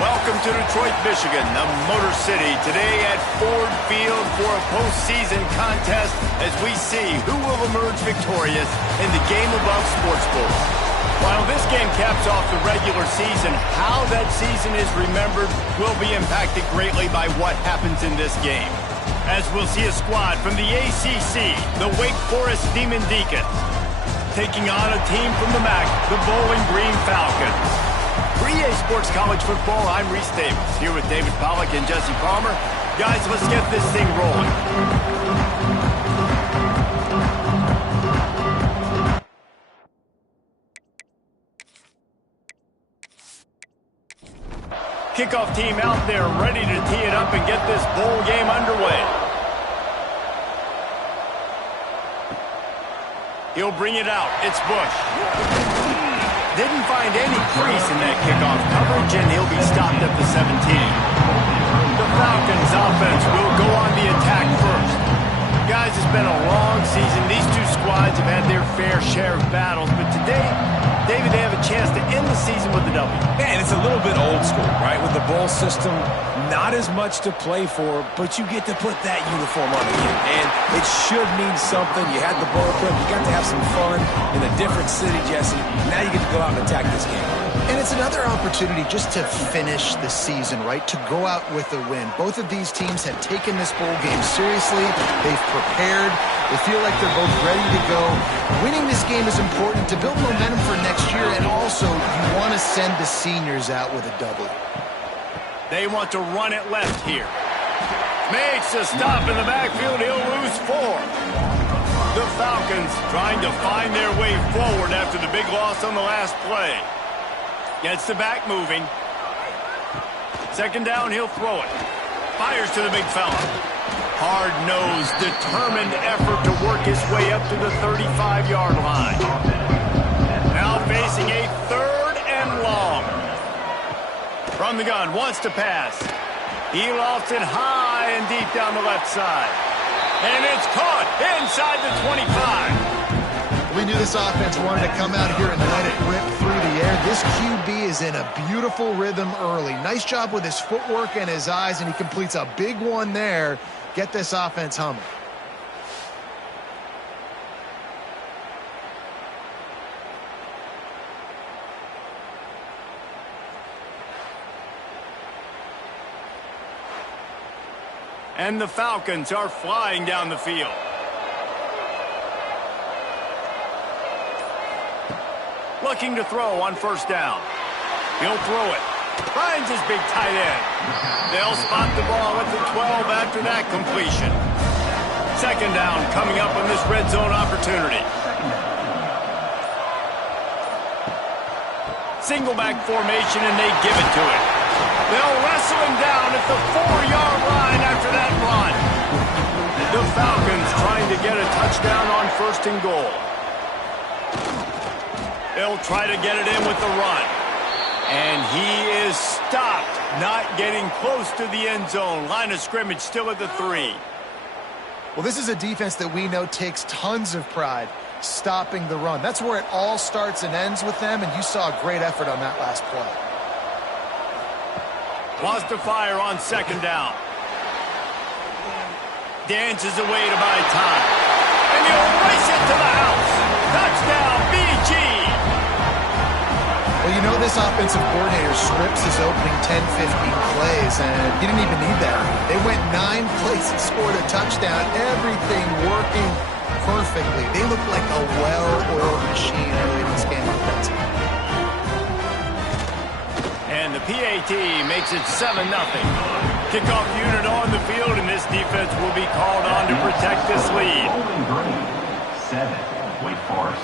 Welcome to Detroit, Michigan, the Motor City. Today at Ford Field for a postseason contest as we see who will emerge victorious in the game above sports ball. While this game caps off the regular season, how that season is remembered will be impacted greatly by what happens in this game. As we'll see a squad from the ACC, the Wake Forest Demon Deacons, taking on a team from the MAC, the Bowling Green Falcons. For EA Sports College Football, I'm Reese Davis, here with David Pollack and Jesse Palmer. Guys, let's get this thing rolling. Kickoff team out there ready to tee it up and get this bowl game underway. He'll bring it out. It's Bush. Didn't find any crease in that kickoff coverage, and he'll be stopped at the 17. The Falcons offense will go on the attack first. Guys, it's been a long season. These two squads have had their fair share of battles, but today, David, they have a chance to end the season with a W. Man, it's a little bit old school, right? With the bowl system, not as much to play for, but you get to put that uniform on again. And it should mean something. You had the bowl clip. You got to have some fun in a different city, Jesse. Now you get to go out and attack this game. And it's another opportunity just to finish the season, right? To go out with a win. Both of these teams have taken this bowl game seriously. They've prepared. They feel like they're both ready to go. Winning this game is important to build momentum for next year, and also you want to send the seniors out with a W. They want to run it left here. Makes a stop in the backfield. He'll lose 4. The Falcons trying to find their way forward after the big loss on the last play. Gets the back moving. Second down, he'll throw it. Fires to the big fella. Hard-nosed, determined effort to work his way up to the 35-yard line. Now facing a 3rd and long. From the gun, wants to pass. He lofts it high and deep down the left side. And it's caught inside the 25. We knew this offense wanted to come out here and let it rip through the air. This QB is in a beautiful rhythm early. Nice job with his footwork and his eyes, and he completes a big one there. Get this offense humming. And the Falcons are flying down the field. Looking to throw on first down. He'll throw it. Finds his big tight end. They'll spot the ball at the 12 after that completion. Second down coming up on this red zone opportunity. Single back formation, and they give it to him. They'll wrestle him down at the 4-yard line after that run. The Falcons trying to get a touchdown on 1st and goal. They'll try to get it in with the run. And he is stopped, not getting close to the end zone. Line of scrimmage still at the 3. Well, this is a defense that we know takes tons of pride stopping the run. That's where it all starts and ends with them, and you saw a great effort on that last play. Wants to fire on second down. Dances away to buy time. And he'll race it to the house. Touchdown, BG! Well, you know this offensive coordinator scripts his opening 10, 15 plays, and he didn't even need that. They went 9 plays and scored a touchdown. Everything working perfectly. They look like a well-oiled machine early in this game offensively. And the PAT makes it 7-0. Kickoff unit on the field, and this defense will be called on to protect this lead. 7, Wake Forest.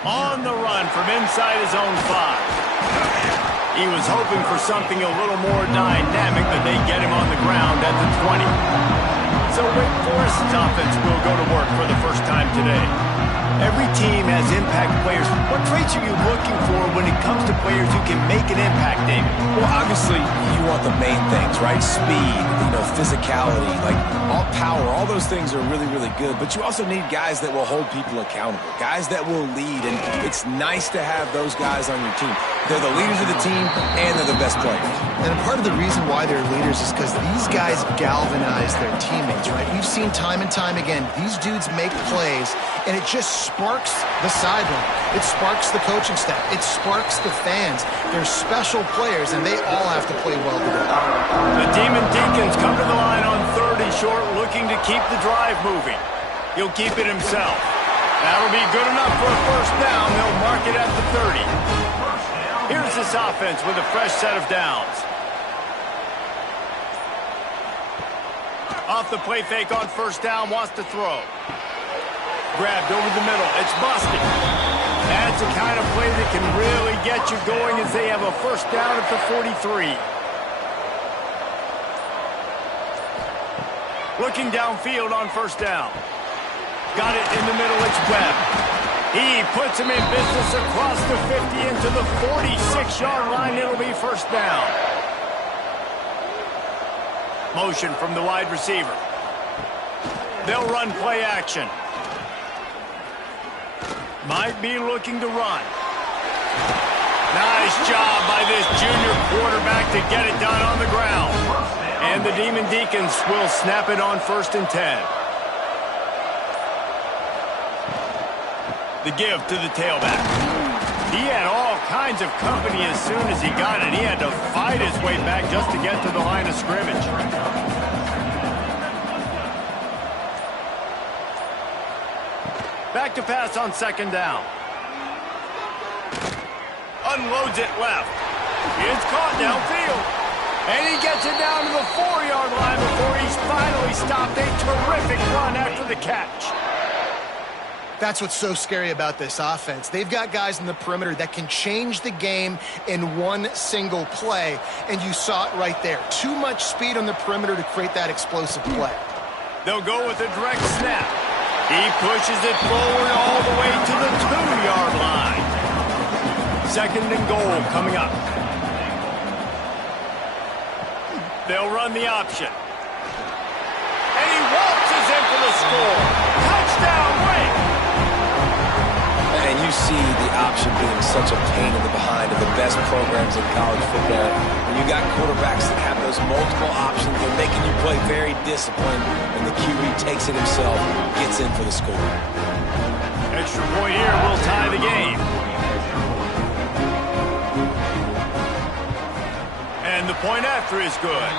On the run from inside his own 5. He was hoping for something a little more dynamic, but they get him on the ground at the 20. So Wake Forest's offense will go to work for the first time today. Every team has impact players. What traits are you looking for when it comes to players who can make an impact, David? Well, obviously, you want the main things, right? Speed, physicality, like all power. All those things are really, really good. But you also need guys that will hold people accountable, guys that will lead. And it's nice to have those guys on your team. They're the leaders of the team, and they're the best players. And part of the reason why they're leaders is because these guys galvanize their teammates, right? We've seen time and time again, these dudes make plays, and it just sparks the sideline. It sparks the coaching staff. It sparks the fans. They're special players, and they all have to play well together. The Demon Deacons come to the line on 3rd and short, looking to keep the drive moving. He'll keep it himself. That'll be good enough for a first down. They'll mark it at the 30. Here's this offense with a fresh set of downs. Off the play fake on first down, wants to throw. Grabbed over the middle. It's busted. That's the kind of play that can really get you going as they have a first down at the 43. Looking downfield on first down. Got it in the middle. It's Webb. He puts him in business across the 50 into the 46-yard line. It'll be first down. Motion from the wide receiver. They'll run play action. Might be looking to run. Nice job by this junior quarterback to get it done on the ground. And the Demon Deacons will snap it on 1st and 10. The give to the tailback. He had all kinds of company as soon as he got it. He had to fight his way back just to get to the line of scrimmage. Back to pass on 2nd down. Unloads it left. It's caught downfield. And he gets it down to the 4-yard line before he's finally stopped. A terrific run after the catch. That's what's so scary about this offense. They've got guys in the perimeter that can change the game in one single play, and you saw it right there. Too much speed on the perimeter to create that explosive play. They'll go with a direct snap. He pushes it forward all the way to the 2-yard line. 2nd and goal coming up. They'll run the option. And he waltzes in for the score. Touchdown, Wake! And you see the option being such a pain in the behind of the best programs in college football. When you got quarterbacks that have those multiple options, they're making you play very disciplined, and the QB takes it himself, gets in for the score. Extra point here will tie the game. And the point after is good.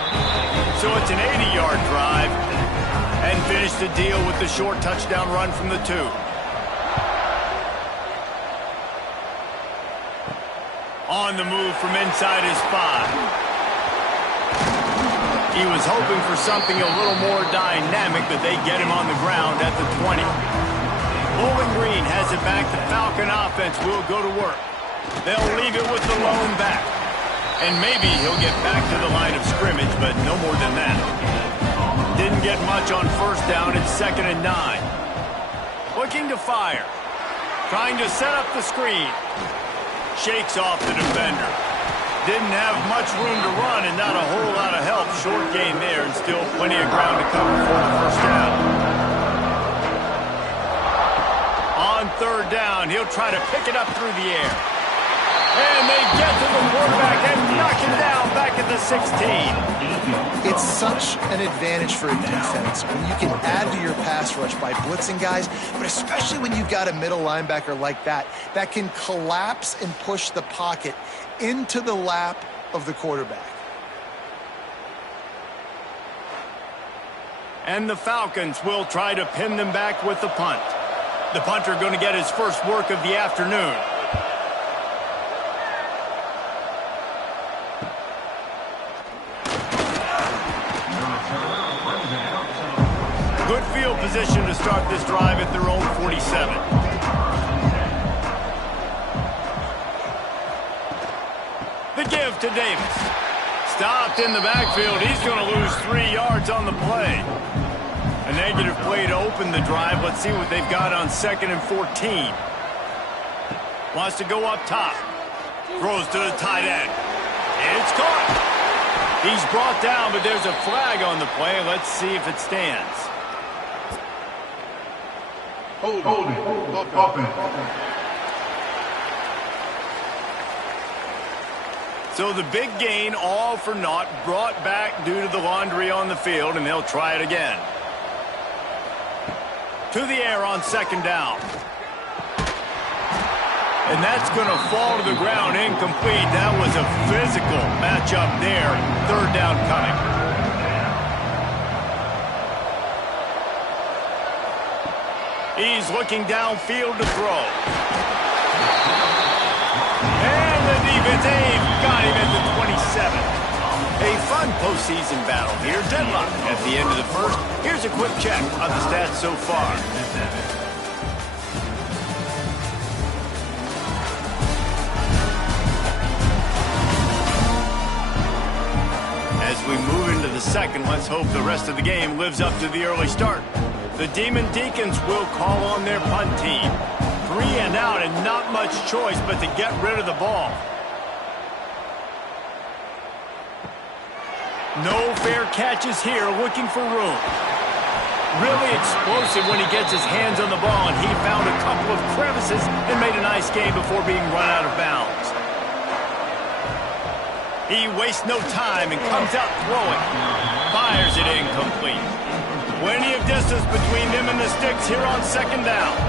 So it's an 80-yard drive, and finish the deal with the short touchdown run from the 2. On the move from inside his 5. He was hoping for something a little more dynamic, but they get him on the ground at the 20. Bowling Green has it back. The Falcon offense will go to work. They'll leave it with the lone back. And maybe he'll get back to the line of scrimmage, but no more than that. Didn't get much on first down. It's 2nd and 9. Looking to fire. Trying to set up the screen. Shakes off the defender. Didn't have much room to run and not a whole lot of help. Short gain there and still plenty of ground to cover for the first down. On 3rd down, he'll try to pick it up through the air. And they get to the quarterback and knock him down back at the 16. It's such an advantage for a defense when you can add to your pass rush by blitzing guys, but especially when you've got a middle linebacker like that can collapse and push the pocket into the lap of the quarterback. And the Falcons will try to pin them back with the punt. The punter going to get his first work of the afternoon. Good field position to start this drive at their own 47. The give to Davis. Stopped in the backfield. He's going to lose 3 yards on the play. A negative play to open the drive. Let's see what they've got on 2nd and 14. Wants to go up top. Throws to the tight end. It's caught. He's brought down, but there's a flag on the play. Let's see if it stands. Holding. Offense. So the big gain, all for naught, brought back due to the laundry on the field, and they'll try it again. To the air on 2nd down. And that's going to fall to the ground incomplete. That was a physical matchup there. 3rd down coming. He's looking downfield to throw. And the defense got him at the 27. A fun postseason battle here. Deadlock at the end of the first. Here's a quick check on the stats so far. As we move into the second, let's hope the rest of the game lives up to the early start. The Demon Deacons will call on their punt team. 3 and out and not much choice but to get rid of the ball. No fair catches here, looking for room. Really explosive when he gets his hands on the ball, and he found a couple of crevices and made a nice game before being run out of bounds. He wastes no time and comes out throwing. Fires it incomplete. Plenty of distance between them and the sticks here on 2nd down.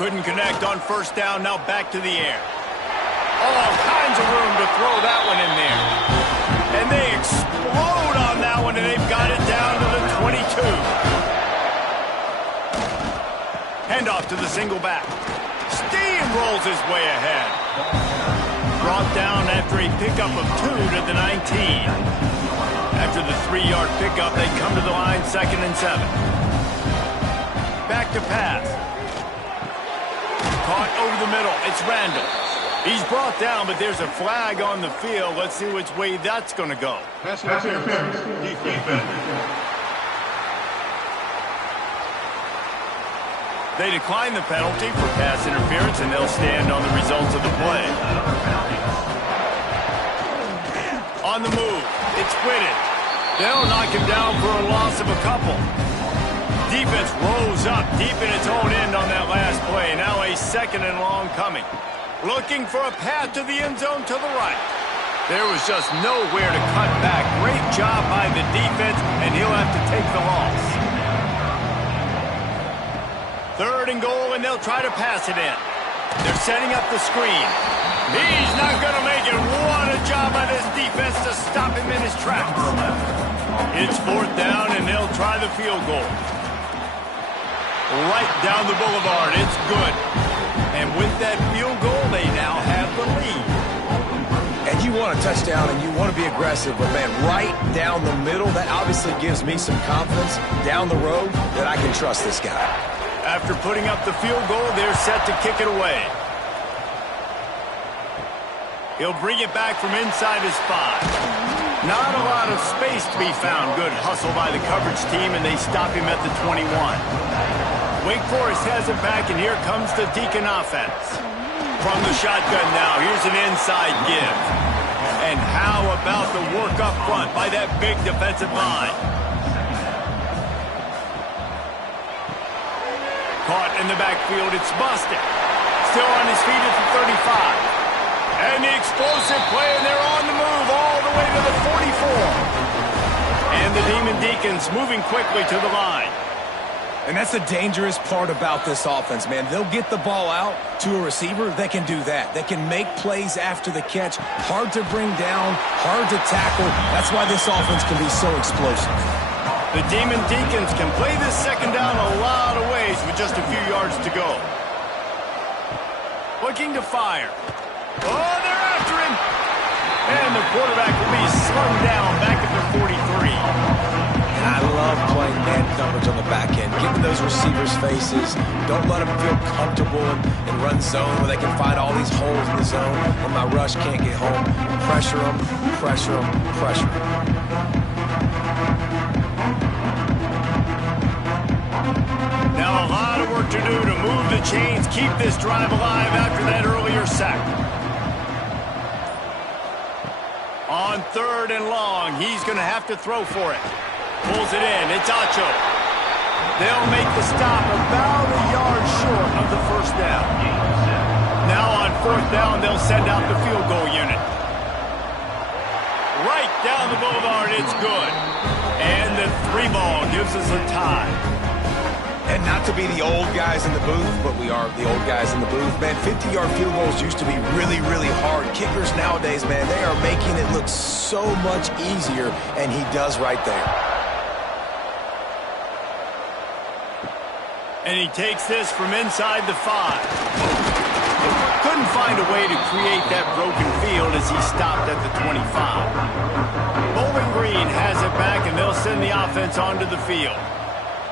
Couldn't connect on 1st down, now back to the air. All kinds of room to throw that one in there. And they explode on that one, and they've got it down to the 22. Handoff to the single back. Steamrolls his way ahead. Brought down after a pickup of 2 to the 19. After the 3-yard pickup, they come to the line 2nd and 7. Back to pass. Caught over the middle. It's Randall. He's brought down, but there's a flag on the field. Let's see which way that's going to go. Pass interference. Defense. They decline the penalty for pass interference, and they'll stand on the results of the play. On the move. It's Whitted. They'll knock him down for a loss of a couple. Defense rose up deep in its own end on that last play. Now a 2nd and long coming. Looking for a path to the end zone to the right. There was just nowhere to cut back. Great job by the defense, and he'll have to take the loss. 3rd and goal, and they'll try to pass it in. They're setting up the screen. He's not going to make it. What a job by this defense to stop him in his tracks. It's 4th down, and they'll try the field goal. Right down the boulevard. It's good. And with that field goal, they now have the lead. And you want a touchdown and you want to be aggressive, but man, right down the middle, that obviously gives me some confidence down the road that I can trust this guy. After putting up the field goal, they're set to kick it away. He'll bring it back from inside his 5. Not a lot of space to be found. Good hustle by the coverage team, and they stop him at the 21. Wake Forest has it back, and here comes the Deacon offense. From the shotgun now, here's an inside give. And how about the work up front by that big defensive line? Caught in the backfield, it's Bostic. Still on his feet at the 35. And the explosive play, and they're on the move all the way to the 44. And the Demon Deacons moving quickly to the line. And that's the dangerous part about this offense, man. They'll get the ball out to a receiver. They can do that. They can make plays after the catch. Hard to bring down, hard to tackle. That's why this offense can be so explosive. The Demon Deacons can play this 2nd down a lot of ways with just a few yards to go. Looking to fire. Oh, they're after him. And the quarterback will be slung down back at the 43. And I love playing man coverage on the back end, getting those receivers' faces. Don't let them feel comfortable and run zone where they can find all these holes in the zone and my rush can't get home. Pressure them, pressure them, pressure them. Now a lot of work to do to move the chains, keep this drive alive after that earlier sack. On 3rd and long, he's going to have to throw for it. Pulls it in. It's Acho. They'll make the stop about a yard short of the first down. Now on 4th down, they'll send out the field goal unit. Right down the boulevard, it's good. And the 3-ball gives us a tie. And not to be the old guys in the booth, but we are the old guys in the booth. Man, 50-yard field goals used to be really, really hard. Kickers nowadays, man, they are making it look so much easier, and he does right there. And he takes this from inside the 5. Couldn't find a way to create that broken field as he stopped at the 25. Bowling Green has it back, and they'll send the offense onto the field.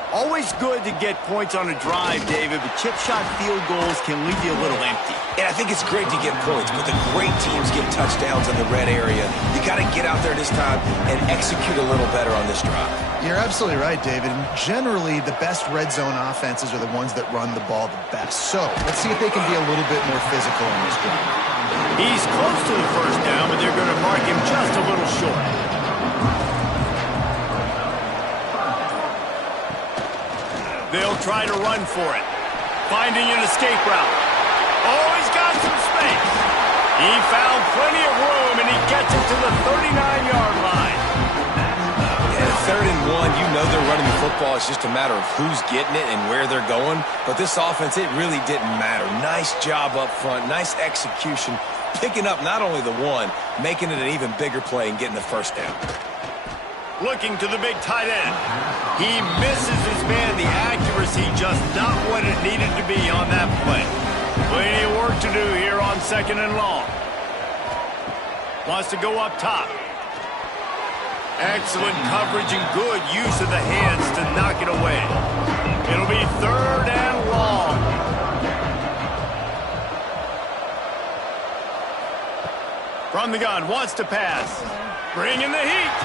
Always good to get points on a drive, David, but chip shot field goals can leave you a little empty. And I think it's great to get points, but the great teams get touchdowns in the red area. You got to get out there this time and execute a little better on this drive. You're absolutely right, David. And generally, the best red zone offenses are the ones that run the ball the best. So let's see if they can be a little bit more physical on this drive. He's close to the first down, but they're going to mark him just a little short. They'll try to run for it. Finding an escape route. Oh, he's got some space. He found plenty of room, and he gets it to the 39-yard line. And 3rd and 1, you know they're running the football. It's just a matter of who's getting it and where they're going. But this offense, it really didn't matter. Nice job up front. Nice execution. Picking up not only the one, making it an even bigger play and getting the first down. Looking to the big tight end. He misses his man. The accuracy just not what it needed to be on that play. Plenty of work to do here on 2nd and long. Wants to go up top. Excellent coverage and good use of the hands to knock it away. It'll be 3rd and long. From the gun, wants to pass. Bringing the heat.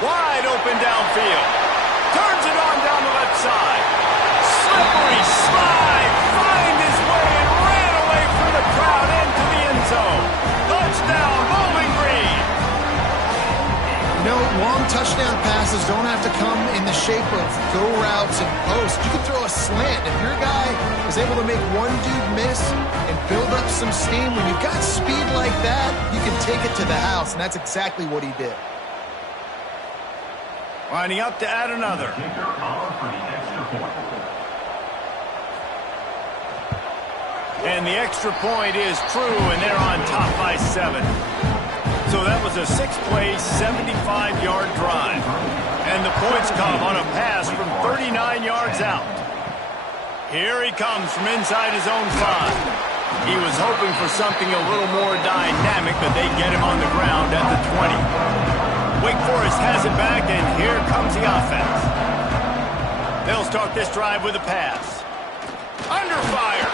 Wide open downfield. Turns it on down the left side. Slippery slide. Find his way and ran away from the crowd into the end zone. Touchdown, Bowling Green. You know, long touchdown passes don't have to come in the shape of go routes and posts. You can throw a slant. If your guy is able to make one dude miss and build up some steam, when you've got speed like that, you can take it to the house, and that's exactly what he did. Lining up to add another. And the extra point is true, and they're on top by 7. So that was a 6-play, 75-yard drive. And the points come on a pass from 39 yards out. Here he comes from inside his own 5. He was hoping for something a little more dynamic, but they get him on the ground at the 20. Wake Forest has it back, and here comes the offense. They'll start this drive with a pass. Under fire.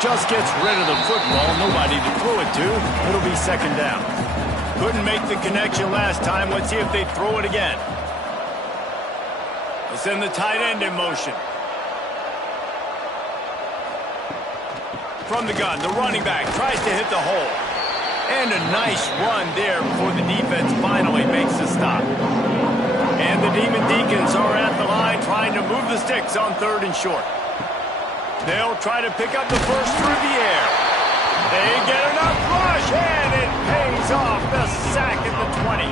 Just gets rid of the football. Nobody to throw it to. It'll be 2nd down. Couldn't make the connection last time. Let's see if they throw it again. They'll send the tight end in motion. From the gun, the running back tries to hit the hole. And a nice run there before the defense finally makes the stop. And the Demon Deacons are at the line trying to move the sticks on 3rd and short. They'll try to pick up the first through the air. They get enough rush, and it pays off. The sack at the 20.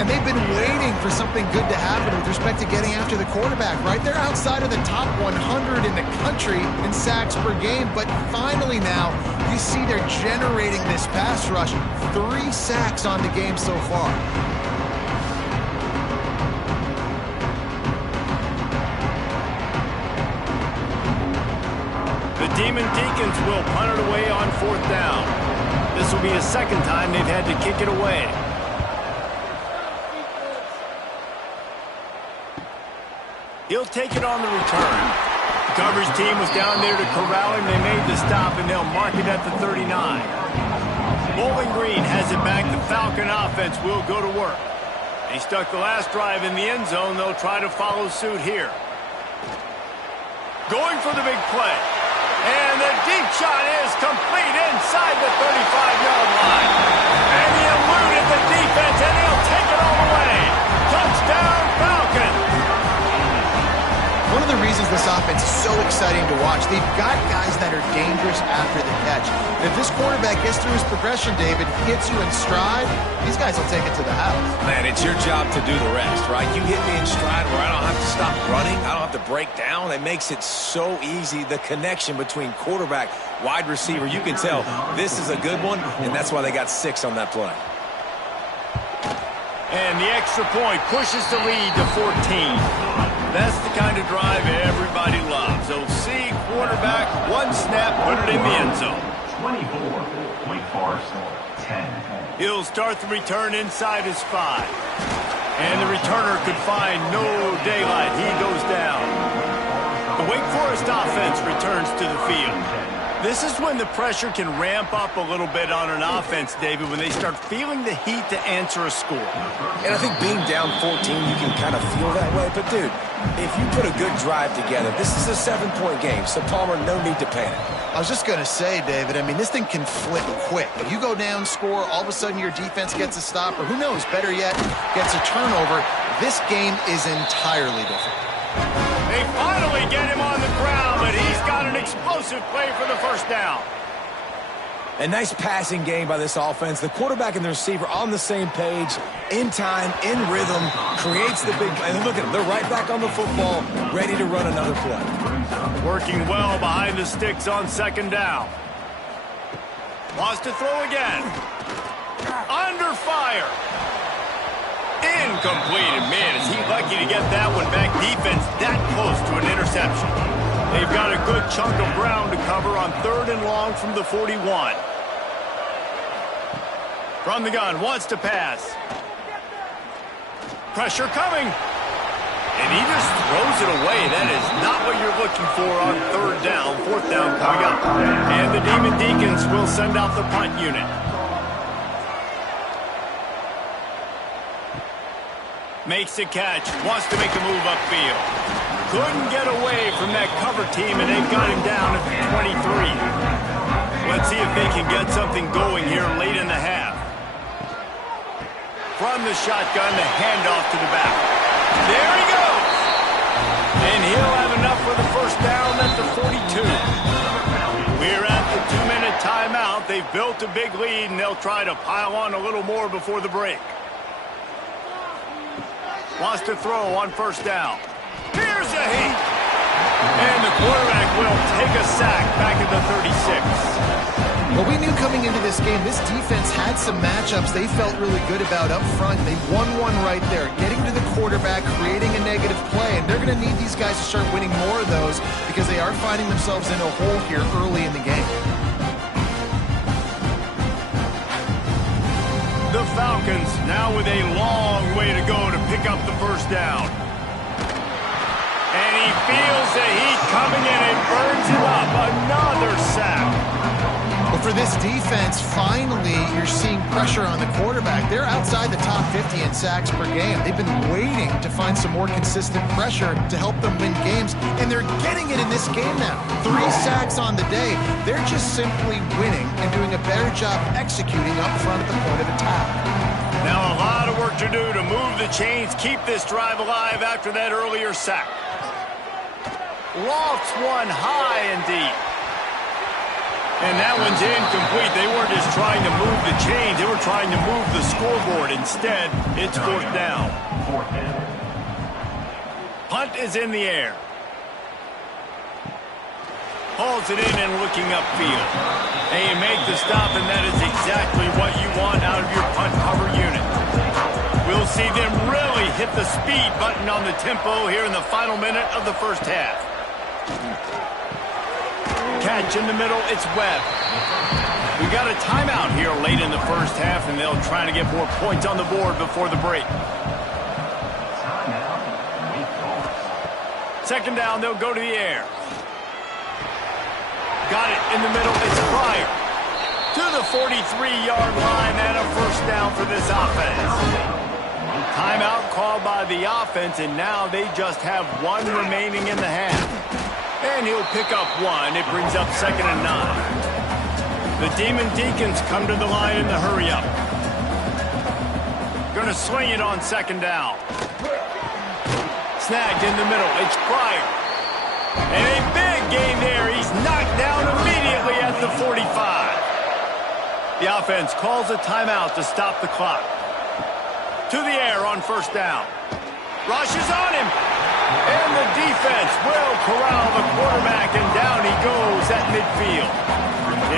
And they've been waiting for something good to happen with respect to getting after the quarterback, right? They're outside of the top 100 in the country in sacks per game, but finally now you see they're generating this pass rush. 3 sacks on the game so far. The Demon Deacons will punt it away on 4th down. This will be the 2nd time they've had to kick it away. He'll take it on the return. The coverage team was down there to corral him. They made the stop, and they'll mark it at the 39. Bowling Green has it back. The Falcon offense will go to work. They stuck the last drive in the end zone. They'll try to follow suit here. going for the big play. And the deep shot is complete inside the 35-yard line. And he eluded the defense, and he'll take it all the way. Touchdown, Falcons. One of the reasons this offense is so exciting to watch, they've got guys that are dangerous after the catch. And if this quarterback gets through his progression, David, hits you in stride, these guys will take it to the house. Man, it's your job to do the rest, right? You hit me in stride where I don't have to stop running. I don't have to break down. It makes it so easy. The connection between quarterback, wide receiver, you can tell this is a good one, and that's why they got 6 on that play. And the extra point pushes the lead to 14. That's the kind of drive everybody loves. So see quarterback, one snap, put it in the end zone. 24, Wake Forest, 10. He'll start the return inside his 5. And the returner could find no daylight. He goes down. The Wake Forest offense returns to the field. This is when the pressure can ramp up a little bit on an offense, David, when they start feeling the heat to answer a score. And I think being down 14, you can kind of feel that way. But, dude, if you put a good drive together, this is a 7-point game. So, Palmer, no need to panic. I was just going to say, David, I mean, this thing can flip quick. If you go down, score, all of a sudden your defense gets a stop, or who knows, better yet, gets a turnover. This game is entirely different. They finally get him on the ground, but he's got an explosive play for the first down. A nice passing game by this offense. The quarterback and the receiver on the same page, in time, in rhythm, creates the big play. And look at them. They're right back on the football, ready to run another play. Working well behind the sticks on second down. Wants to throw again. Under fire. Incomplete. And man, is he lucky to get that one back. Defense that close to an interception. They've got a good chunk of ground to cover on 3rd and long from the 41. From the gun, wants to pass. Pressure coming. And he just throws it away. That is not what you're looking for on 3rd down. 4th down coming up. And the Demon Deacons will send out the punt unit. Makes the catch. Wants to make a move upfield. Couldn't get away from that cover team, and they've got him down at 23. Let's see if they can get something going here late in the half. From the shotgun, the handoff to the back. There he goes. And he'll have enough for the first down at the 42. We're at the 2-minute timeout. They've built a big lead, and they'll try to pile on a little more before the break. Wants to throw on 1st down. Here's a heat. And the quarterback will take a sack back at the 36. Well, we knew coming into this game, this defense had some matchups they felt really good about up front. They won one right there, getting to the quarterback, creating a negative play, and they're going to need these guys to start winning more of those because they are finding themselves in a hole here early in the game. The Falcons now with a long way to go to pick up the first down. And he feels the heat coming in and burns him up. Another sack. Well, for this defense, finally, you're seeing pressure on the quarterback. They're outside the top 50 in sacks per game. They've been waiting to find some more consistent pressure to help them win games, and they're getting it in this game now. 3 sacks on the day. They're just simply winning and doing a better job executing up front at the point of attack. Now a lot of work to do to move the chains, keep this drive alive after that earlier sack. Lofts one high and deep. And that one's incomplete. They weren't just trying to move the chains. They were trying to move the scoreboard. Instead, it's 4th down. Punt is in the air. Hauls it in and looking upfield. And you make the stop, and that is exactly what you want out of your punt cover unit. We'll see them really hit the speed button on the tempo here in the final minute of the first half. Catch in the middle, it's Webb. We got a timeout here late in the first half, and they'll try to get more points on the board before the break. 2nd down, they'll go to the air. Got it in the middle, it's Pryor. To the 43-yard line and a first down for this offense. Timeout called by the offense, and now they just have 1 remaining in the half. And he'll pick up one. It brings up 2nd and 9. The Demon Deacons come to the line in the hurry-up. Going to swing it on 2nd down. Snagged in the middle. It's Pryor. And a big gain there. He's knocked down immediately at the 45. The offense calls a timeout to stop the clock. To the air on 1st down. Rushes on him. And the defense will corral the quarterback, and down he goes at midfield.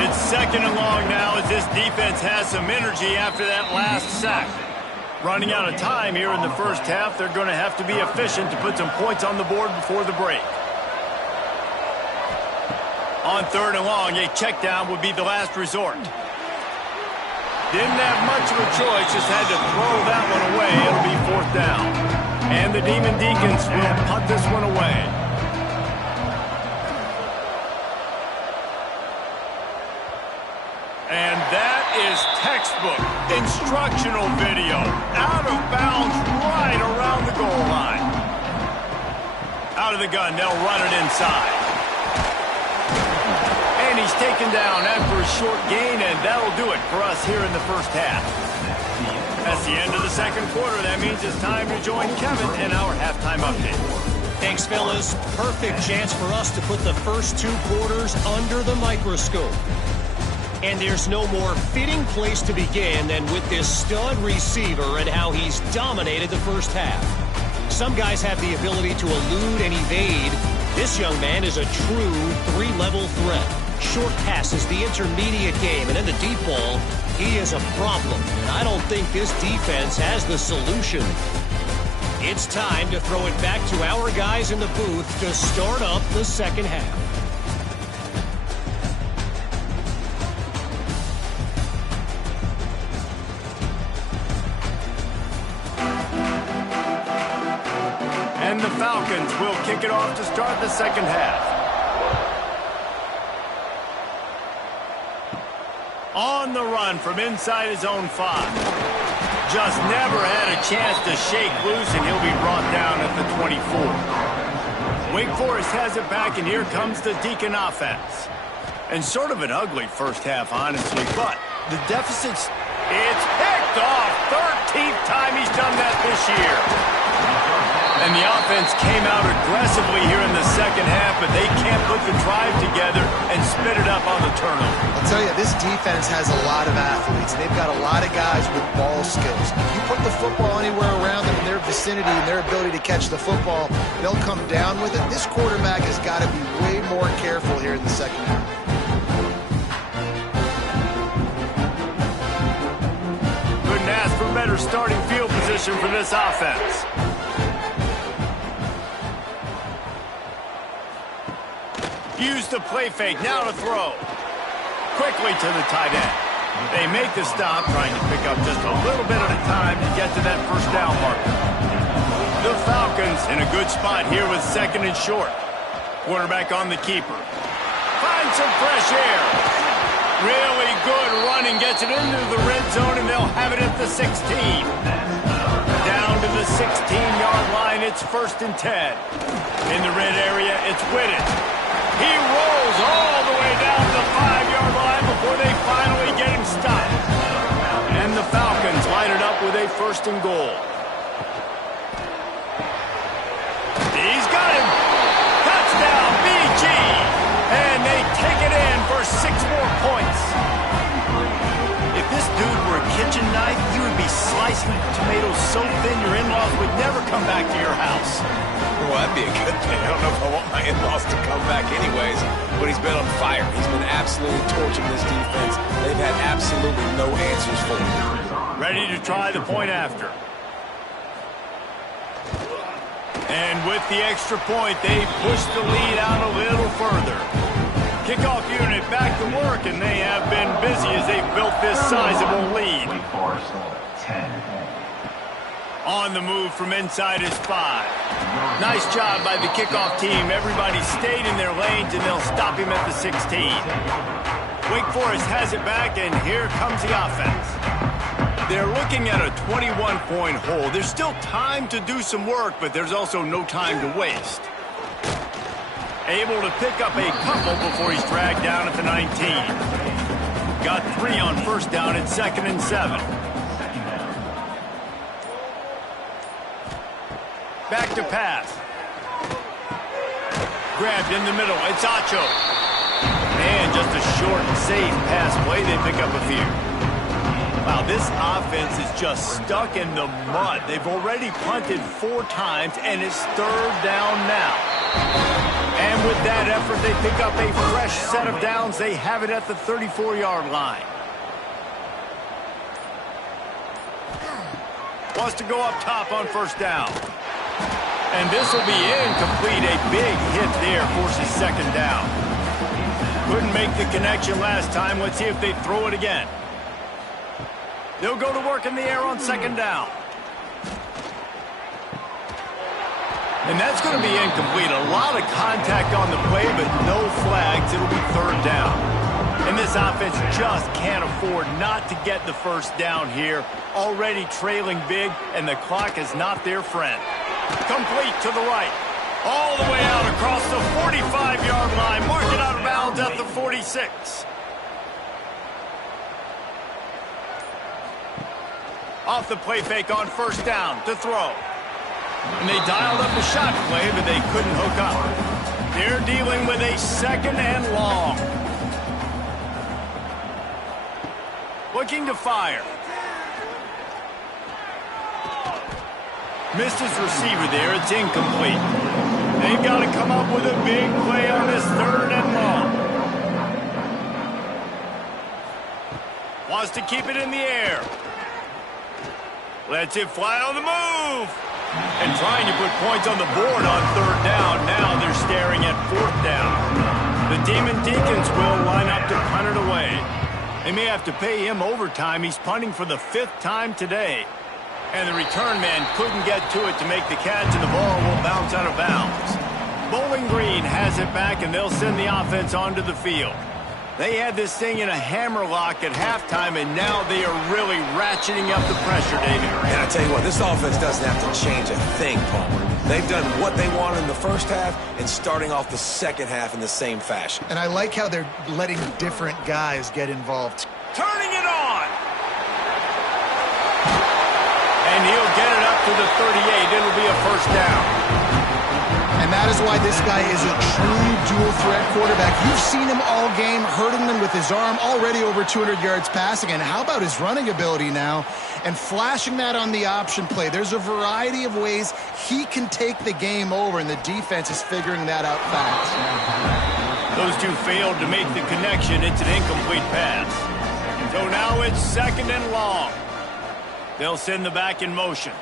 It's 2nd and long now as this defense has some energy after that last sack. Running out of time here in the first half, they're going to have to be efficient to put some points on the board before the break. On 3rd and long, a check down would be the last resort. Didn't have much of a choice, just had to throw that one away. It'll be 4th down. And the Demon Deacons will punt this one away. And that is textbook instructional video. Out of bounds right around the goal line. Out of the gun, they'll run it inside. And he's taken down after a short gain, and that'll do it for us here in the first half. That's the end of the second quarter. That means it's time to join Kevin in our halftime update. Thanks, fellas. Perfect chance for us to put the first 2 quarters under the microscope. And there's no more fitting place to begin than with this stud receiver and how he's dominated the first half. Some guys have the ability to elude and evade. This young man is a true 3-level threat. Short passes, the intermediate game, and then the deep ball. He is a problem, and I don't think this defense has the solution. It's time to throw it back to our guys in the booth to start up the second half. And the Falcons will kick it off to start the second half. On the run from inside his own 5. Just never had a chance to shake loose, and he'll be brought down at the 24. Wake Forest has it back, and here comes the Deacon offense. And sort of an ugly first half, honestly, but the deficit's... It's picked off. 13th time he's done that this year. And the offense came out aggressively here in the second half, but they can't put the drive together and spit it up on the turnover. I'll tell you, this defense has a lot of athletes. They've got a lot of guys with ball skills. You put the football anywhere around them in their vicinity and their ability to catch the football, they'll come down with it. This quarterback has got to be way more careful here in the second half. Couldn't ask for better starting field position for this offense. Use the play fake, now to throw. Quickly to the tight end. They make the stop, trying to pick up just a little bit at a time to get to that first down marker. The Falcons in a good spot here with 2nd and short. Quarterback on the keeper. Finds some fresh air. Really good running, gets it into the red zone, and they'll have it at the 16. Down to the 16-yard line, it's 1st and 10. In the red area, it's Whitted. He rolls all the way down the 5-yard line before they finally get him stopped. And the Falcons line it up with a 1st and goal. He's got him. Touchdown, BG. And they take it in for 6 more points. If this dude were a kitchen knife, you would be slicing tomatoes so thin your in-laws would never come back to your house. Well, that'd be a good thing. I don't know if I want my in-laws to come back anyways, but he's been on fire. He's been absolutely torching this defense. They've had absolutely no answers for him. Ready to try the point after. And with the extra point, they push the lead out a little further. Kickoff unit back to work, and they have been busy as they've built this sizable lead. Wake Forest, 10. On the move from inside his 5. Nice job by the kickoff team. Everybody stayed in their lanes, and they'll stop him at the 16. Wake Forest has it back, and here comes the offense. They're looking at a 21-point hole. There's still time to do some work, but there's also no time to waste. Able to pick up a couple before he's dragged down at the 19. Got 3 on first down at 2nd and 7. Back to pass. Grabbed in the middle. It's Acho. And just a short, safe pass play. They pick up a few. Wow, this offense is just stuck in the mud. They've already punted 4 times, and it's 3rd down now. And with that effort, they pick up a fresh set of downs. They have it at the 34-yard line. Wants to go up top on first down. And this will be incomplete. A big hit there forces 2nd down. Couldn't make the connection last time. Let's see if they throw it again. They'll go to work in the air on 2nd down. And that's going to be incomplete. A lot of contact on the play, but no flags. It'll be 3rd down. And this offense just can't afford not to get the first down here. Already trailing big, and the clock is not their friend. Complete to the right. All the way out across the 45-yard line. Mark it out of bounds at the 46. Off the play fake on first down to throw. And they dialed up a shot play, but they couldn't hook up. They're dealing with a 2nd and long. Looking to fire. Missed his receiver there. It's incomplete. They've got to come up with a big play on this 3rd and long. Wants to keep it in the air. Lets it fly on the move. And trying to put points on the board on 3rd down. Now they're staring at 4th down. The Demon Deacons will line up to punt it away. They may have to pay him overtime. He's punting for the 5th time today. And the return man couldn't get to it to make the catch, and the ball will bounce out of bounds. Bowling Green has it back, and they'll send the offense onto the field. They had this thing in a hammerlock at halftime, and now they are really ratcheting up the pressure, David. And I tell you what, this offense doesn't have to change a thing, Palmer. They've done what they wanted in the first half and starting off the second half in the same fashion. And I like how they're letting different guys get involved. Turning it on. And he'll get it up to the 38. It'll be a first down. And that is why this guy is a true dual-threat quarterback. You've seen him all game, hurting them with his arm, already over 200 yards passing. And how about his running ability now? And flashing that on the option play. There's a variety of ways he can take the game over, and the defense is figuring that out fast. Those two failed to make the connection. It's an incomplete pass. So now it's 2nd and long. They'll send the back in motion.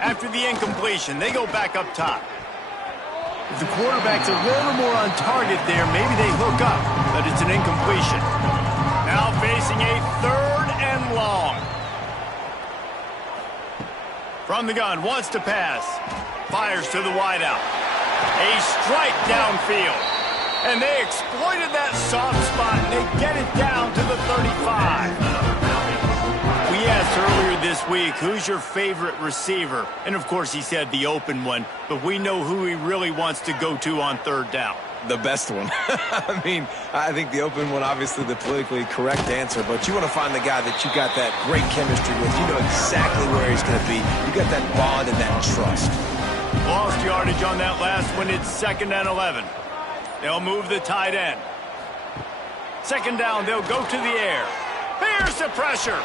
After the incompletion, they go back up top. If the quarterback's a little more on target there, maybe they hook up, but it's an incompletion. Now facing a 3rd and long. From the gun, wants to pass. Fires to the wideout. A strike downfield. And they exploited that soft spot, and they get it down to the 35. We asked earlier this week, who's your favorite receiver? And, of course, he said the open one, but we know who he really wants to go to on 3rd down. The best one. I mean, I think the open one, obviously the politically correct answer, but you want to find the guy that you got that great chemistry with. You know exactly where he's going to be. You got that bond and that trust. Lost yardage on that last one. It's 2nd and 11. They'll move the tight end. 2nd down, they'll go to the air. Here's the pressure.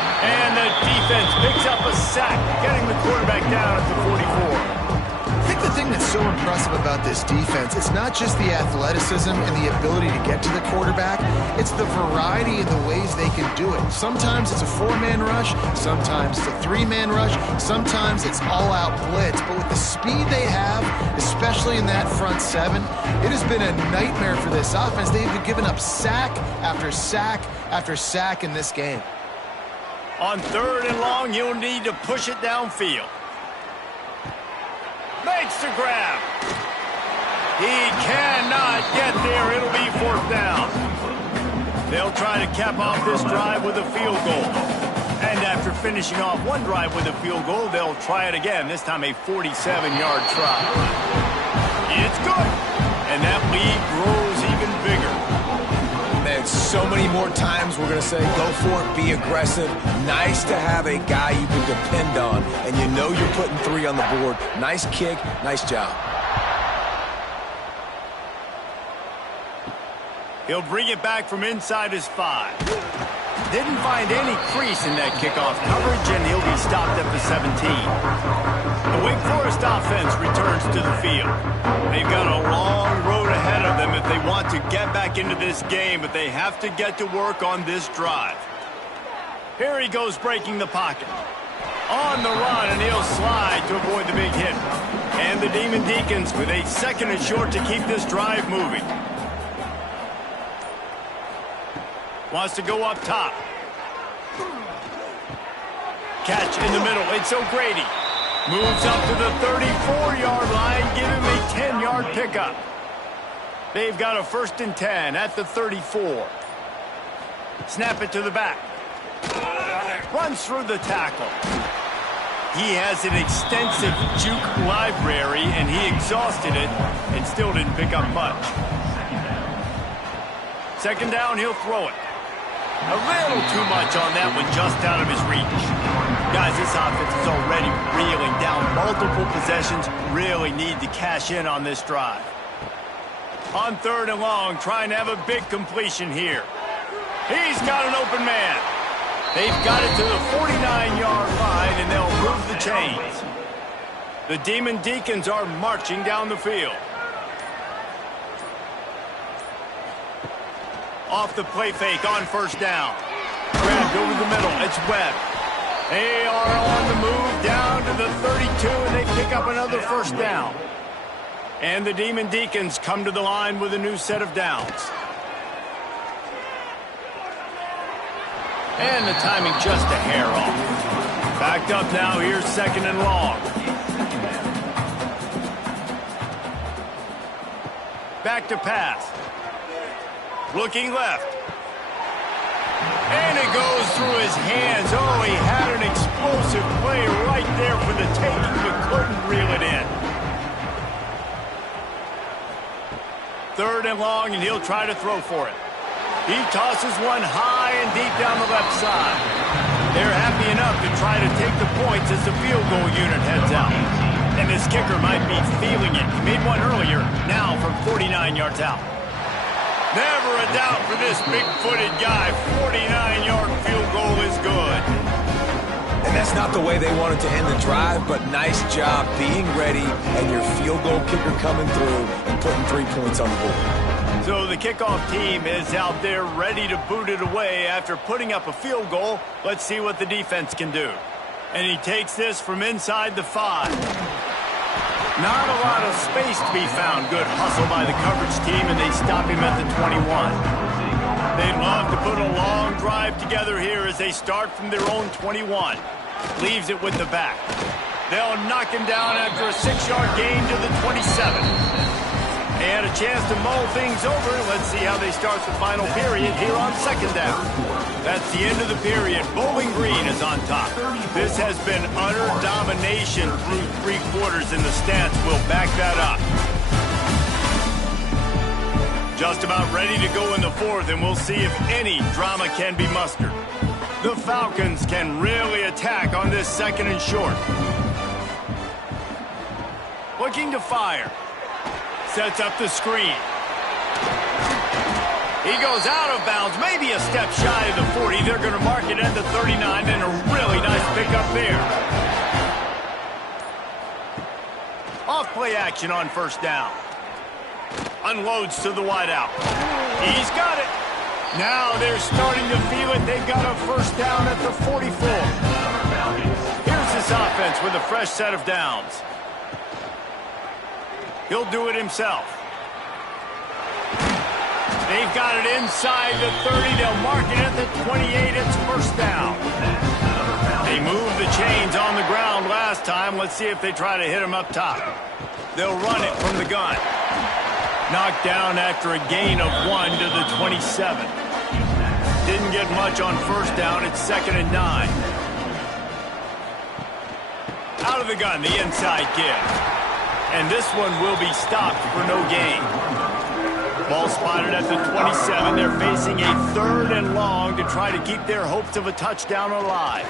And the defense picks up a sack, getting the quarterback down at the 44. I think the thing that's so impressive about this defense, it's not just the athleticism and the ability to get to the quarterback, it's the variety in the ways they can do it. Sometimes it's a 4-man rush, sometimes it's a 3-man rush, sometimes it's all-out blitz. But with the speed they have, especially in that front 7, it has been a nightmare for this offense. They've been giving up sack after sack after sack in this game. On 3rd and long, you'll need to push it downfield. Makes the grab. He cannot get there. It'll be 4th down. They'll try to cap off this drive with a field goal. And after finishing off one drive with a field goal, they'll try it again, this time a 47-yard try. It's good. and that lead grows even bigger. Man, so many more times we're going to say, go for it, be aggressive. Nice to have a guy you can depend on, and you know you're putting 3 on the board. Nice kick, nice job. He'll bring it back from inside his 5. Didn't find any crease in that kickoff coverage, and he'll be stopped at the 17. The Wake Forest offense returns to the field. They've got a long road ahead of them if they want to get back into this game, but they have to get to work on this drive. Here he goes breaking the pocket. On the run, and he'll slide to avoid the big hit. And the Demon Deacons with a 2nd and short to keep this drive moving. Wants to go up top. Catch in the middle. It's O'Grady. Moves up to the 34-yard line. Give him a 10-yard pickup. They've got a 1st and 10 at the 34. Snap it to the back. Runs through the tackle. He has an extensive juke library, and he exhausted it and still didn't pick up much. 2nd down, he'll throw it. A little too much on that one, just out of his reach. Guys, this offense is already reeling down multiple possessions. Really need to cash in on this drive. On 3rd and long, trying to have a big completion here. He's got an open man. They've got it to the 49-yard line, and they'll move the chains. The Demon Deacons are marching down the field. Off the play fake on 1st down. Grabbed over the middle. It's Webb. They are on the move down to the 32, and they pick up another 1st down. And the Demon Deacons come to the line with a new set of downs. And the timing just a hair off. Backed up now. Here's 2nd and long. Back to pass. Looking left. And it goes through his hands. Oh, he had an explosive play right there for the taking, but couldn't reel it in. 3rd and long, and he'll try to throw for it. He tosses one high and deep down the left side. They're happy enough to try to take the points as the field goal unit heads out. And this kicker might be feeling it. He made one earlier, now from 49 yards out. Never a doubt for this big-footed guy. 49-yard field goal is good. And that's not the way they wanted to end the drive, but nice job being ready and your field goal kicker coming through and putting 3 points on the board. So the kickoff team is out there ready to boot it away after putting up a field goal. Let's see what the defense can do. And he takes this from inside the 5. Not a lot of space to be found. Good hustle by the coverage team, and they stop him at the 21. They'd love to put a long drive together here as they start from their own 21. Leaves it with the back. They'll knock him down after a 6-yard gain to the 27. They had a chance to mull things over. Let's see how they start the final period here on 2nd down. That's the end of the period. Bowling Green is on top. This has been utter domination through 3 quarters, and the stats will back that up. Just about ready to go in the 4th, and we'll see if any drama can be mustered. The Falcons can really attack on this 2nd and short. Looking to fire. Sets up the screen. He goes out of bounds, maybe a step shy of the 40. They're going to mark it at the 39, and a really nice pickup there. Off play action on 1st down. Unloads to the wideout. He's got it. Now they're starting to feel it. They've got a 1st down at the 44. Here's this offense with a fresh set of downs. He'll do it himself. They've got it inside the 30. They'll mark it at the 28. It's 1st down. They moved the chains on the ground last time. Let's see if they try to hit him up top. They'll run it from the gun. Knocked down after a gain of 1 to the 27. Didn't get much on 1st down. It's 2nd and 9. Out of the gun, the inside give. And this one will be stopped for no gain. Ball spotted at the 27. They're facing a 3rd and long to try to keep their hopes of a touchdown alive.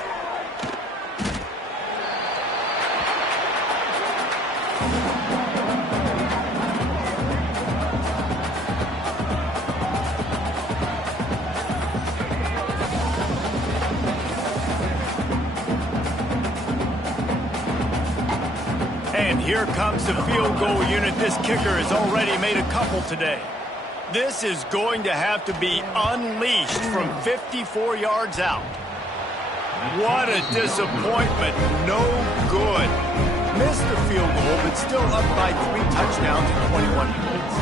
And here comes the field goal unit. This kicker has already made a couple today. This is going to have to be unleashed from 54 yards out. What a disappointment. No good. Missed the field goal, but still up by 3 touchdowns in 21 minutes.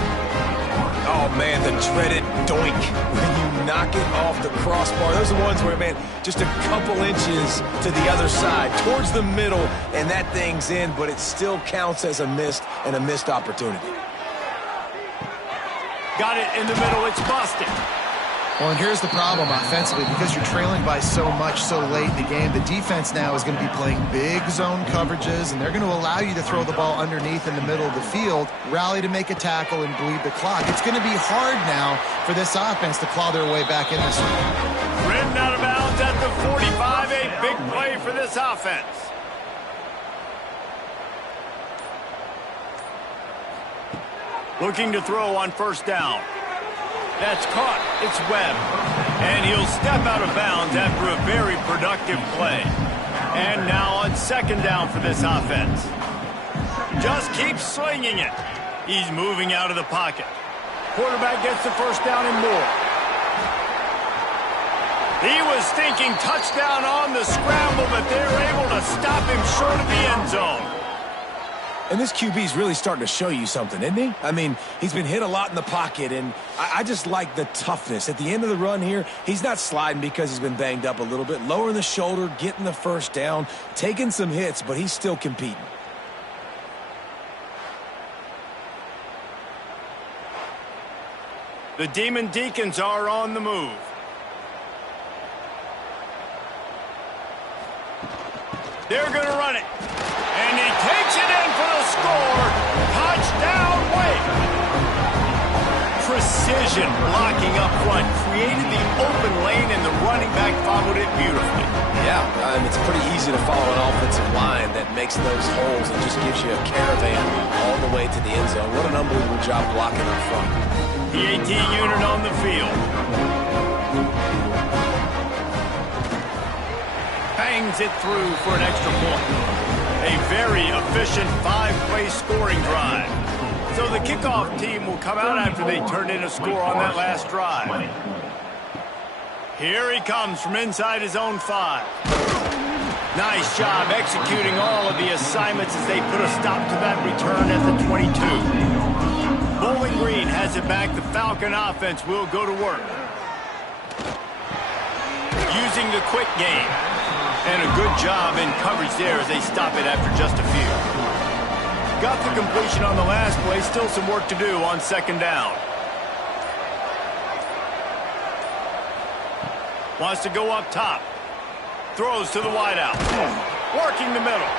Oh, man, the dreaded doink when you knock it off the crossbar. Those are ones where, man, just a couple inches to the other side, towards the middle, and that thing's in, but it still counts as a missed opportunity. Got it in the middle. It's busted. Well, and here's the problem offensively. Because you're trailing by so much so late in the game, the defense now is going to be playing big zone coverages, and they're going to allow you to throw the ball underneath in the middle of the field, rally to make a tackle, and bleed the clock. It's going to be hard now for this offense to claw their way back in this one. Ridden out of bounds at the 45. A big play for this offense. Looking to throw on 1st down. That's caught. It's Webb. And he'll step out of bounds after a very productive play. And now on 2nd down for this offense. Just keeps slinging it. He's moving out of the pocket. Quarterback gets the 1st down and more. He was thinking touchdown on the scramble, but they're able to stop him short of the end zone. And this QB's really starting to show you something, isn't he? I mean, he's been hit a lot in the pocket, and I just like the toughness. At the end of the run here, he's not sliding because he's been banged up a little bit. Lowering the shoulder, getting the 1st down, taking some hits, but he's still competing. The Demon Deacons are on the move. They're going to run it. And he takes it in for the score. Touchdown, Wake. Precision blocking up front. Created the open lane, and the running back followed it beautifully. Yeah, it's pretty easy to follow an offensive line that makes those holes and just gives you a caravan all the way to the end zone. What an unbelievable job blocking up front. The AT unit on the field. Bangs it through for an extra point. A very efficient 5-play scoring drive. So the kickoff team will come out after they turn in a score on that last drive. Here he comes from inside his own 5. Nice job executing all of the assignments as they put a stop to that return at the 22. Bowling Green has it back. The Falcon offense will go to work. Using the quick game. And a good job in coverage there as they stop it after just a few. Got the completion on the last play. Still some work to do on 2nd down. Wants to go up top. Throws to the wideout. Working the middle.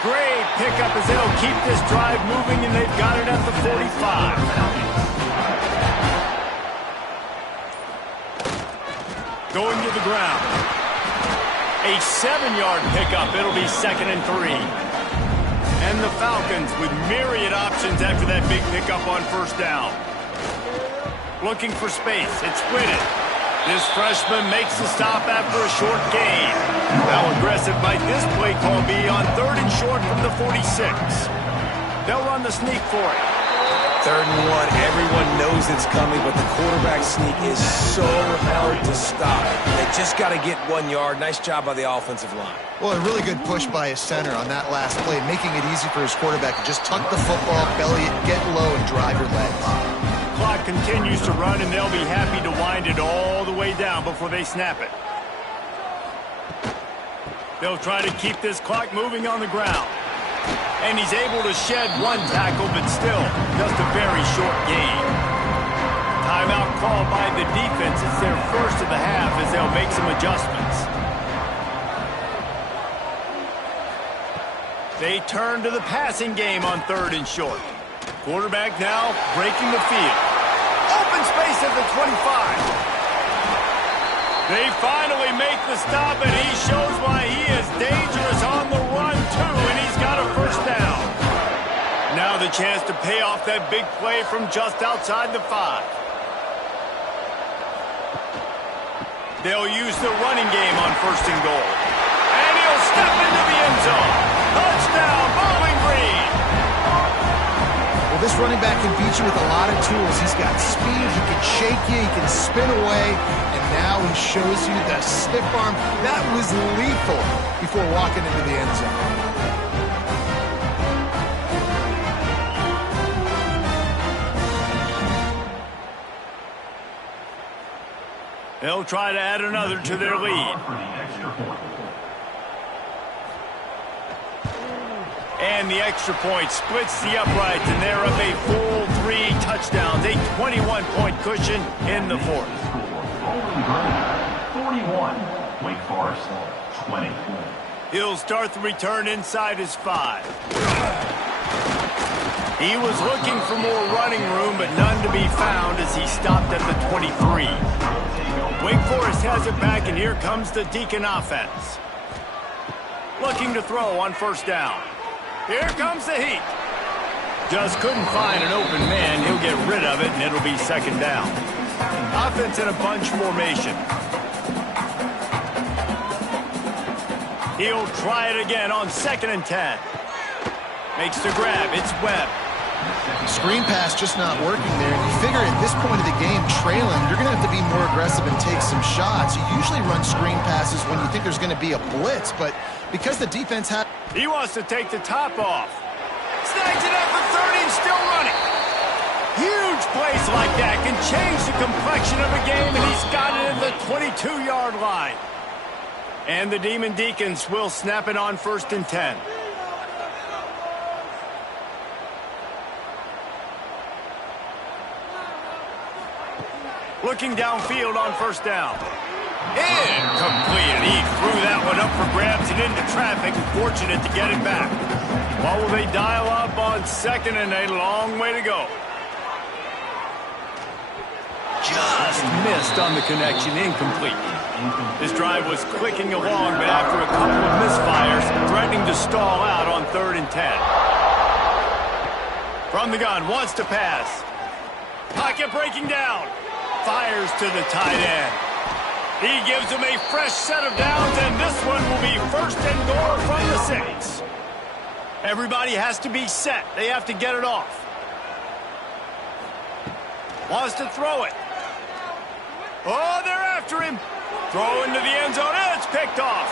Great pickup as they'll keep this drive moving, and they've got it at the 45. Going to the ground. A 7-yard pickup. It'll be 2nd and 3. And the Falcons with myriad options after that big pickup on 1st down. Looking for space. It's Whitted. This freshman makes the stop after a short gain. How aggressive might this play call be on 3rd and short from the 46? They'll run the sneak for it. 3rd and 1, everyone knows it's coming, but the quarterback sneak is so hard to stop. They just got to get 1 yard. Nice job by the offensive line. Well, a really good push by his center on that last play, making it easy for his quarterback to just tuck the football, belly it, get low, and drive your legs. Clock continues to run, and they'll be happy to wind it all the way down before they snap it. They'll try to keep this clock moving on the ground. And he's able to shed 1 tackle, but still just a very short gain. Timeout called by the defense. It's their first of the half as they'll make some adjustments. They turn to the passing game on 3rd and short. Quarterback now breaking the field. Open space at the 25. They finally make the stop, and he shows why he is dangerous on the run, too, and he's got a first down. Now the chance to pay off that big play from just outside the 5. They'll use the running game on 1st and goal. And he'll step into the end zone. Touchdown, Bowling Green. Well, this running back can beat you with a lot of tools. He's got speed, he can shake you, he can spin away, and now he shows you the stiff arm. That was lethal before walking into the end zone. They'll try to add another to their lead. And the extra point splits the uprights, and they're up a full 3 touchdowns, a 21-point cushion in the 4th. 41, Wake Forest, 20. He'll start the return inside his 5. He was looking for more running room, but none to be found as he stopped at the 23. Wake Forest has it back, and here comes the Deacon offense. Looking to throw on 1st down. Here comes the heat. Just couldn't find an open man. He'll get rid of it, and it'll be 2nd down. Offense in a bunch formation. He'll try it again on 2nd and 10. Makes the grab. It's Webb. Screen pass just not working there. And you figure at this point of the game, trailing, you're going to have to be more aggressive and take some shots. You usually run screen passes when you think there's going to be a blitz, but because the defense has... He wants to take the top off. Snags it at the 30 and still running. Huge plays like that can change the complexion of a game, and he's got it at the 22-yard line. And the Demon Deacons will snap it on 1st and 10. Looking downfield on 1st down. Incomplete. He threw that one up for grabs and into traffic. Fortunate to get it back. What will they dial up on 2nd and a long way to go? Just missed on the connection. Incomplete. This drive was clicking along, but after a couple of misfires, threatening to stall out on 3rd and 10. From the gun, wants to pass. Pocket breaking down. Fires to the tight end. He gives him a fresh set of downs, and this one will be 1st and goal from the 6. Everybody has to be set. They have to get it off. Wants to throw it. Oh, they're after him. Throw into the end zone, and it's picked off.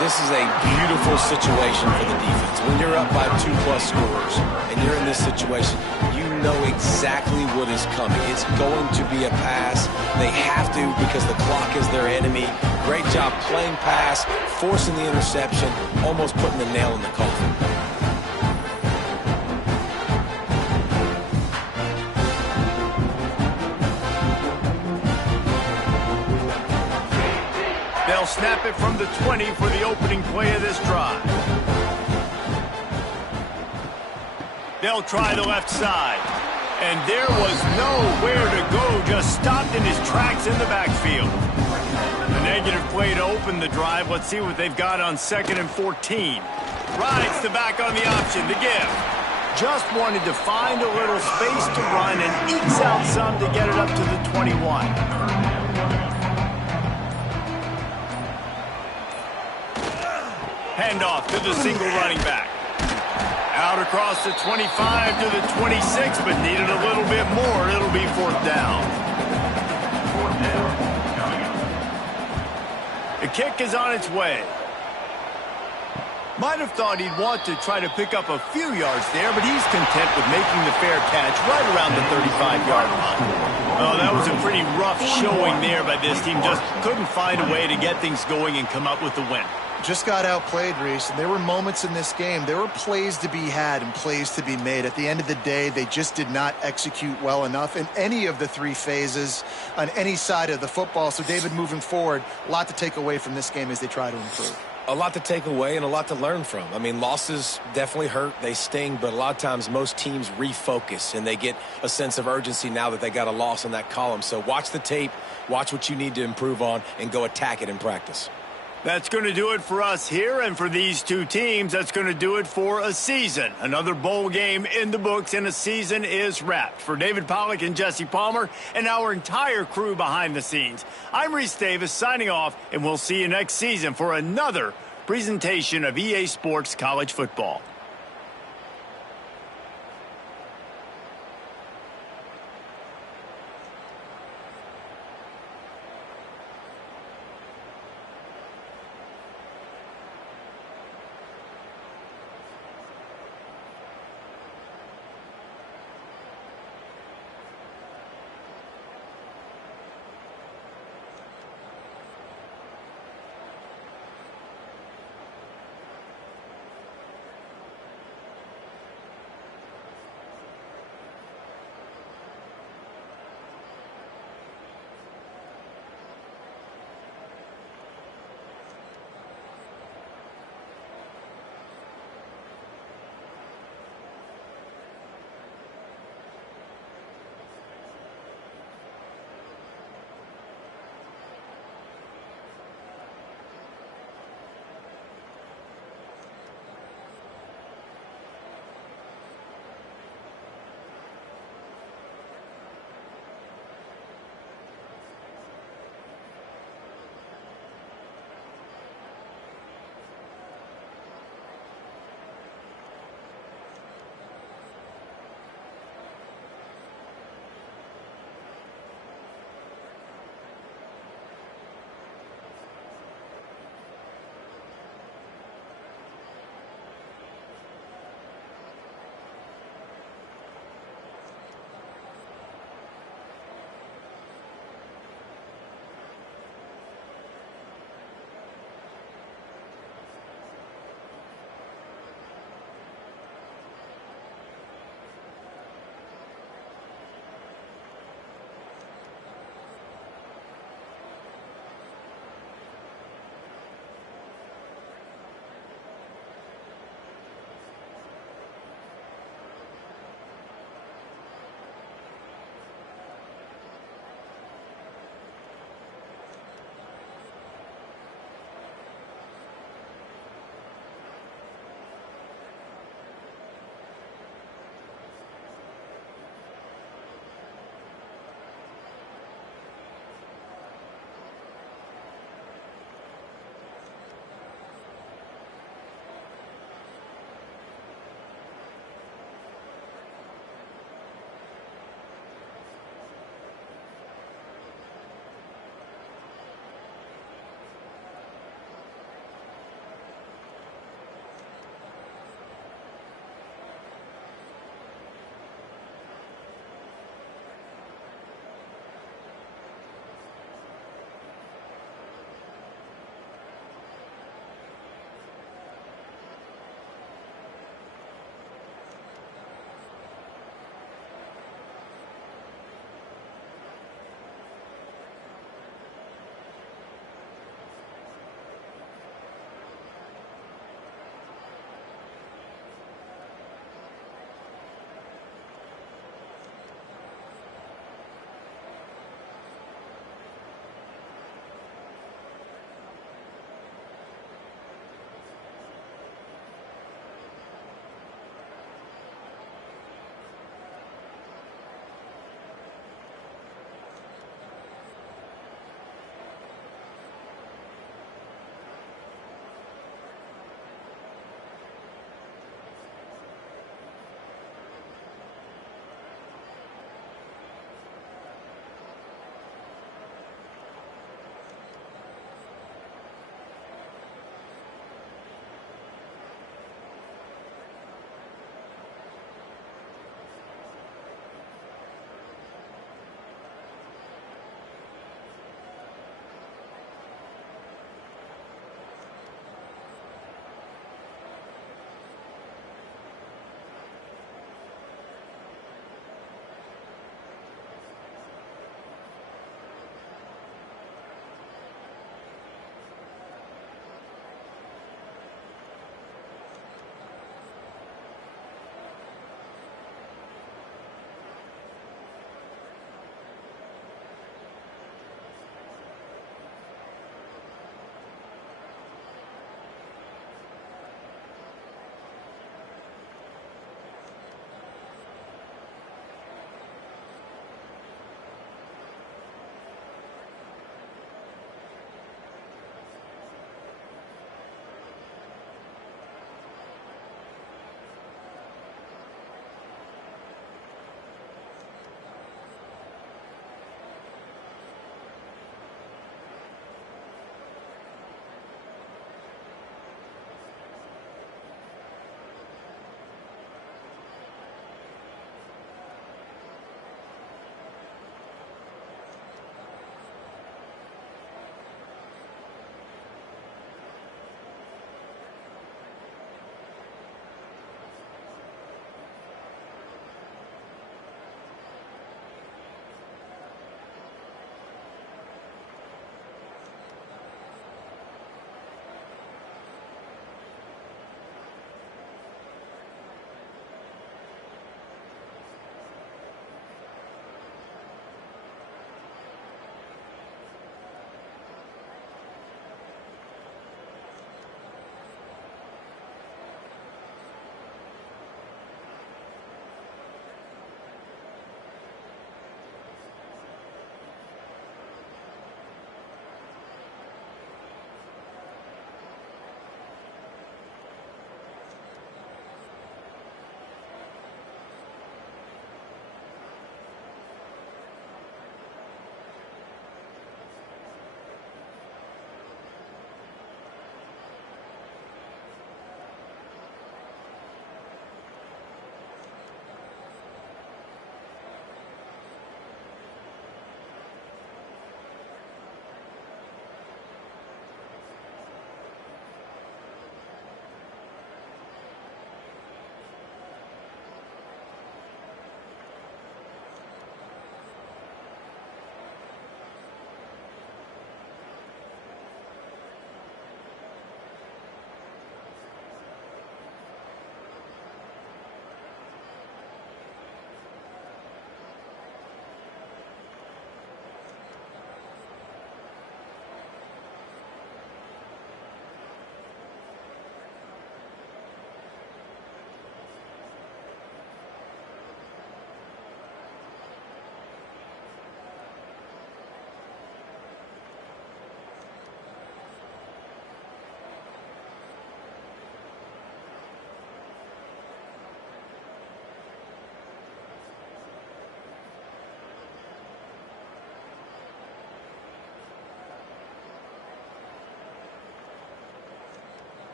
This is a beautiful situation for the defense. When you're up by 2+ scores and you're in this situation, you know exactly what is coming. It's going to be a pass. They have to because the clock is their enemy. Great job playing pass, forcing the interception, almost putting the nail in the coffin. They'll snap it from the 20 for the opening play of this drive. They'll try the left side. And there was nowhere to go, just stopped in his tracks in the backfield. A negative play to open the drive. Let's see what they've got on 2nd and 14. Rides the back on the option, the give. Just wanted to find a little space to run and ekes out some to get it up to the 21. Handoff to the single running back. Out across the 25 to the 26, but needed a little bit more. It'll be 4th down. The kick is on its way. Might have thought he'd want to try to pick up a few yards there, but he's content with making the fair catch right around the 35-yard line. Oh, that was a pretty rough showing there by this team. Just couldn't find a way to get things going and come up with the win. Just got outplayed, Reese, and there were moments in this game. There were plays to be had and plays to be made. At the end of the day, they just did not execute well enough in any of the 3 phases on any side of the football. So, David, moving forward, a lot to take away from this game as they try to improve. A lot to take away and a lot to learn from. I mean, losses definitely hurt. They sting, but a lot of times most teams refocus and they get a sense of urgency now that they got a loss in that column. So watch the tape, watch what you need to improve on, and go attack it in practice. That's going to do it for us here, and for these two teams, that's going to do it for a season. Another bowl game in the books, and a season is wrapped. For David Pollack and Jesse Palmer and our entire crew behind the scenes, I'm Reese Davis signing off, and we'll see you next season for another presentation of EA Sports College Football.